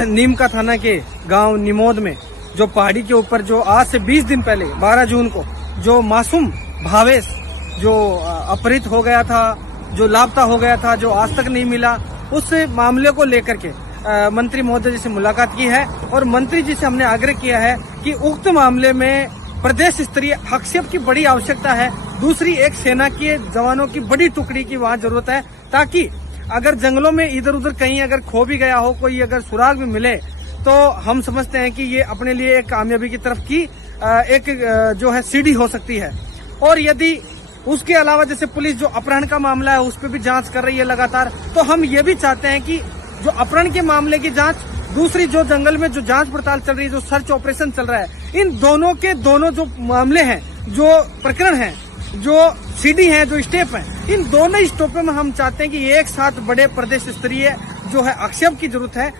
नीमका थाना के गांव निमोद में जो पहाड़ी के ऊपर जो आज से 20 दिन पहले 12 जून को जो मासूम भावेश जो अपहृत हो गया था, जो लापता हो गया था, जो आज तक नहीं मिला, उस मामले को लेकर के मंत्री महोदय जी से मुलाकात की है और मंत्री जी से हमने आग्रह किया है कि उक्त मामले में प्रदेश स्तरीय हस्तक्षेप की बड़ी आवश्यकता है। दूसरी, एक सेना के जवानों की बड़ी टुकड़ी की वहां जरूरत है, ताकि अगर जंगलों में इधर उधर कहीं अगर खो भी गया हो, कोई अगर सुराग भी मिले, तो हम समझते हैं कि ये अपने लिए एक कामयाबी की तरफ की एक जो है सीढ़ी हो सकती है। और यदि उसके अलावा जैसे पुलिस जो अपहरण का मामला है उस पर भी जांच कर रही है लगातार, तो हम ये भी चाहते हैं कि जो अपहरण के मामले की जांच, दूसरी जो जंगल में जो जांच पड़ताल चल रही है, जो सर्च ऑपरेशन चल रहा है, इन दोनों के दोनों जो मामले हैं, जो प्रकरण हैं, जो सीडी हैं, जो स्टेप हैं, इन दोनों स्टेपों में हम चाहते हैं कि एक साथ बड़े प्रदेश स्तरीय जो है आक्षेप की जरूरत है।